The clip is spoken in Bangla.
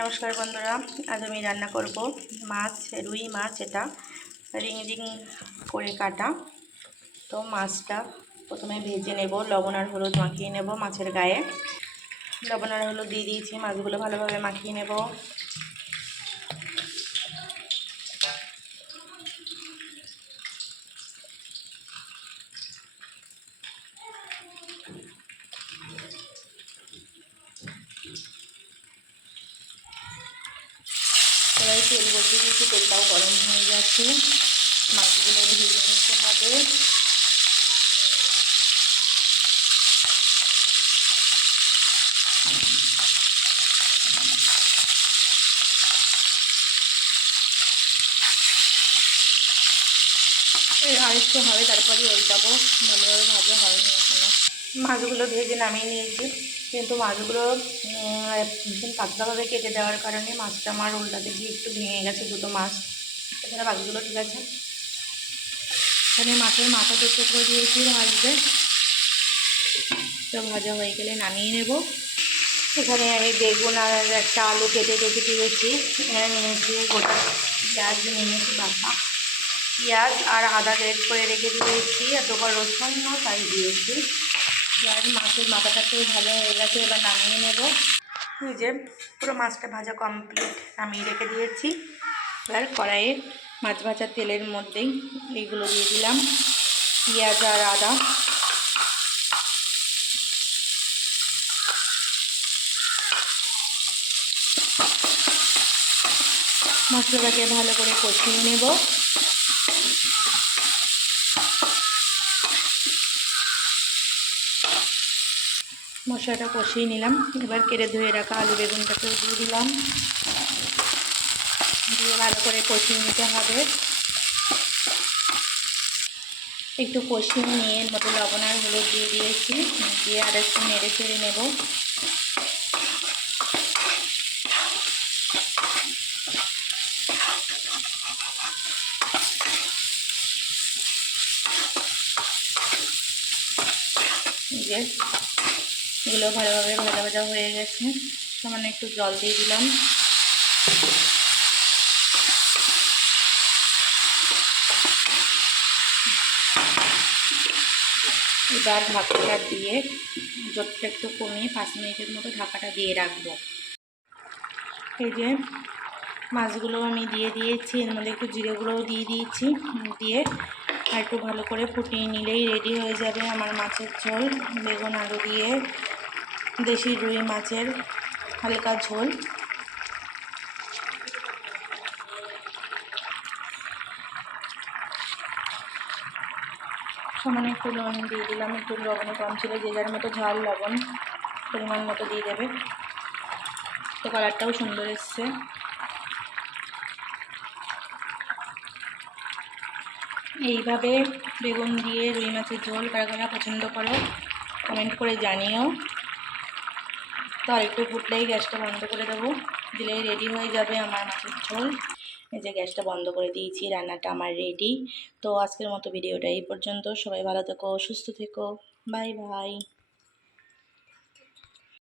নমস্কার বন্ধুরা, আজ আমি রান্না করব মাছ, রুই মাছ। এটা রিং রিং করে কাটা। তো মাছটা প্রথমে ভেজে নেব, লবণ আর হলুদ মাখিয়ে নেব মাছের গায়ে। লবণ আর হলুদ দিয়ে দিয়েছি, মাছগুলো ভালোভাবে মাখিয়ে নেব। এবারে তেল বসিয়ে দিয়েছি, তেলটাও গরম হয়ে গেছে। মাছগুলো ভেজে নিতে হবে। আর একটু হবে, তারপরে উল্টাবো। ভালোভাবে ভাজা হয়নি এখনো। মাছগুলো ভেজে নামিয়ে নিয়েছি, কিন্তু মাছগুলো ভীষণ পাতলাভাবে কেটে দেওয়ার কারণে মাছটা আমার উল্টাতে গিয়ে একটু ভেঙে গেছে, দুটো মাছ। এখানে বাকিগুলো ঠিক আছে। এখানে মাছের মাথা দুটো করে দিয়েছি ভাজবে। তো ভাজা হয়ে গেলে নামিয়ে নেব। এখানে আমি বেগুন আর একটা আলু কেটে রেখে দিয়েছি। এখানে নিয়েছি গোটা পেঁয়াজ, নিয়েছি বাটা পেঁয়াজ আর আদা গ্রেট করে রেখে দিয়েছি, আর দোকান রসুনও তাই দিয়েছি। আর মাছের মাথাটাকেও ভালো হয়ে গেছে, এবার নামিয়ে নেব। এই যে পুরো মাছটা ভাজা কমপ্লিট, নামিয়ে রেখে দিয়েছি। এবার কড়াইয়ে মাছ ভাজা তেলের মধ্যেই এইগুলো দিয়ে দিলাম, পেঁয়াজ আর আদা। মশলাটাকে ভালো করে কষিয়ে নেব। মশলাটা কষিয়ে নিলাম। এবার কেটে ধুয়ে রাখা আলু বেগুনটাকেও দিয়ে দিলাম, দিয়ে ভালো করে কষিয়ে নিতে হবে। একটু কষিয়ে নিয়ে এর মধ্যে লবণ আর হলুদ দিয়ে দিয়েছি, দিয়ে আর একটু নেড়ে চেড়ে নেব। যে এগুলো ভালোভাবে ভাজা ভাজা হয়ে গেছে, সামান্য একটু জল দিয়ে দিলাম। এবার ঢাকাটা দিয়ে জলটা একটু কমিয়ে 5 মিনিটের মতো ঢাকাটা দিয়ে রাখবো। এই যে মাছগুলো আমি দিয়ে দিয়েছি, এর মধ্যে একটু জিরে গুঁড়োও দিয়ে দিয়েছি। দিয়ে আর একটু ভালো করে ফুটিয়ে নিলেই রেডি হয়ে যাবে আমার মাছের ঝোল। বেগুন আলু দিয়ে দেশি রুই মাছের হালকা ঝোল। সামান্য একটু লবণ দিয়ে দিলাম, একটু লবণে কম ছিল, যে যার মতো ঝাল লবণ পরিমাণ মতো দিয়ে দেবে। তো কালারটাও সুন্দর এসছে। এইভাবে বেগুন দিয়ে রুই মাছের ঝোল কারা কারা পছন্দ করো কমেন্ট করে জানিও। তো আর একটু ফুটলেই গ্যাসটা বন্ধ করে দেবো, দিলেই রেডি হয়ে যাবে আমার মাছের ঝোল। এই যে গ্যাসটা বন্ধ করে দিয়েছি, রান্নাটা আমার রেডি। তো আজকের মতো ভিডিওটা এই পর্যন্ত। সবাই ভালো থেকো, সুস্থ থেকো, বাই বাই।